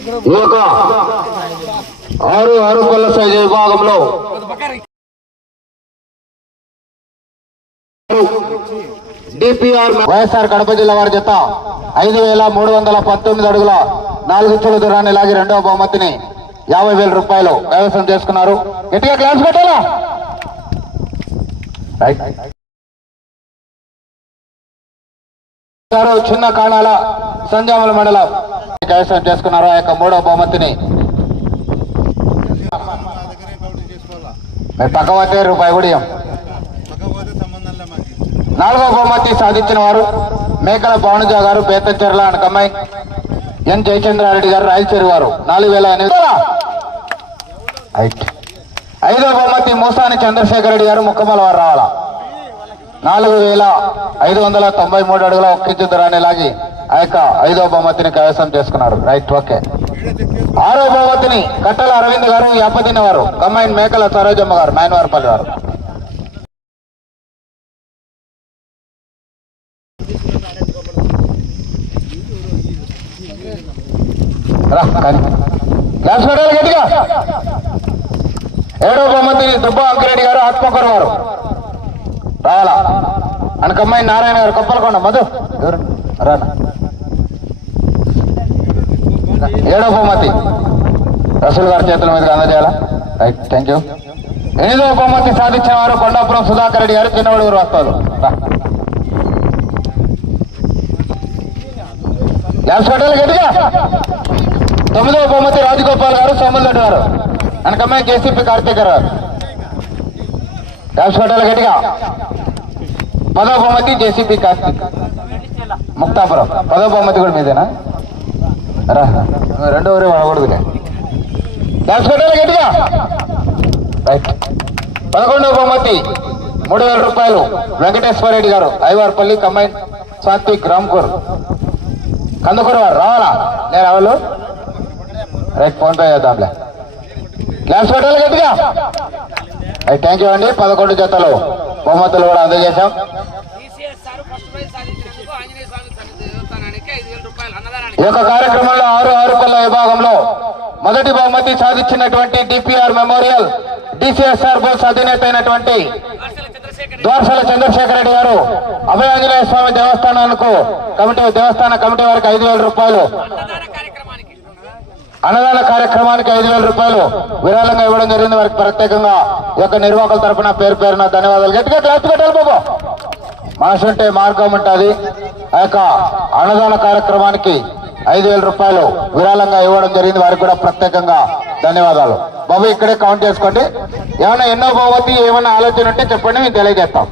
ఈ యొక్క ఆరు ఆరు పళ్ళ సైజు విభాగంలో డిపిఆర్ వైఎస్ఆర్ కడప జిల్లా వారి జత ఐదు వేల మూడు వందల పంతొమ్మిది అడుగుల నాలుగు ఇంచుల దూరాన్ని లాగి రెండవ బహుమతిని యాభై వేల రూపాయలు వ్యవసాయం చేసుకున్నారు. గట్టిగా క్లాస్ పెట్టాలా చిన్న కాణాల సంజామల మండలం కైవసం చేసుకున్నారు ఆ యొక్క మూడవ బహుమతిని. పక్కవతే రూపాయి నాలుగో బహుమతి సాధించిన వారు మేకల భానుజ గారు బేతంచెర్ల అండ్ కమ్మాయి ఎన్ జయచంద్రారెడ్డి గారు రాయలచేరు వారు. నాలుగు వేల ఎనిమిది ఐదో. బహుమతి మూసాని చంద్రశేఖర్ రెడ్డి గారు ముక్కమల వారు రావాలా? నాలుగు వేల ఐదు వందల తొంభై మూడు అడుగుల ఒక్కించు దూరాన్ని లాగి ఆ యొక్క ఐదో బహుమతిని కైవసం చేసుకున్నారు. రైట్ ఓకే ఆరో బహుమతిని కట్టల అరవింద్ గారు యాపతిన వారు కమ్మాయిన్ మేకల సరోజమ్మ గారు మైన్వారపల్లి వారు. గట్టిగా. ఏడో బహుమతిని దుబ్బ అంకిరెడ్డి గారు ఆత్మకూరు వారు. రావాలా అనకమ్మాయి నారాయణ గారు కొప్పలకొండ. మధు రానా? ఏడో బహుమతి. రసూల్ గారి చేతుల మీదకి అందజేయాలా రైట్ థ్యాంక్ యూ ఎనిమిదో బహుమతి సాధించిన వారు కొండాపురం సుధాకర్ రెడ్డి గారు చిన్నవాడు వస్తారు ల్యాబ్స్ గట్టిగా. తొమ్మిదవ బహుమతి రాజగోపాల్ గారు సోమల్రెడ్డి గారు. వెనకమ్మాయి కేసీపీ కార్తీక్ గారు. ల్యాబ్స్ గట్టిగా. పదవ బహుమతి జేసీపీ కార్తీక్. ముక్తాపురం. పదవ బహుమతి కూడా మీదేనా? రా. రెండో ఊరే వాడకూడదులే. ల్యాబ్స్ గట్టిగా. రైట్ పదకొండవ బహుమతి మూడు వేల రూపాయలు. వెంకటేశ్వర రెడ్డి గారు ఐవార్పల్లి కమ్మాయి సాత్విక్ రామ్కూర్. కందుకూరు వారు రావాలా? నేను రావాలు? రైట్ ఫోన్ పే చేద్దాంలే. గ్లాస్ పెట్టాలి గట్టిగా. రైట్ థ్యాంక్ యూ అండి. పదకొండు జతలు బహుమతులు కూడా అందజేశాం. యొక్క కార్యక్రమంలో ఆరు ఆరు పల్ల విభాగంలో మొదటి బహుమతి సాధించినటువంటి డిపిఆర్ మెమోరియల్ డిసిఎస్ఆర్ బోస్ అధినేత అయినటువంటి చంద్రశేఖర్ ద్వారసల చంద్రశేఖర రెడ్డి గారు అభయాంజనేయ స్వామి దేవస్థానాలకు కమిటీ దేవస్థాన కమిటీ వారికి ఐదు వేల రూపాయలు. అన్నదాన కార్యక్రమానికి ఐదు వేల రూపాయలు విరాళంగా ఇవ్వడం జరిగింది. వారికి ప్రత్యేకంగా యొక్క నిర్వాహకుల తరఫున పేరు పేరున ధన్యవాదాలు. గట్టిగా క్లాస్ పెట్టాలి బాబు. మనసుంటే మార్గం ఉంటుంది. ఆ యొక్క అన్నదాన కార్యక్రమానికి ఐదు వేల రూపాయలు విరాళంగా ఇవ్వడం జరిగింది. వారికి కూడా ప్రత్యేకంగా ధన్యవాదాలు. బాబు ఇక్కడే కౌంట్ చేసుకోండి. ఏమైనా ఎన్నో బహుమతి ఏమైనా ఆలోచన ఉంటే చెప్పండి మేము తెలియజేస్తాం.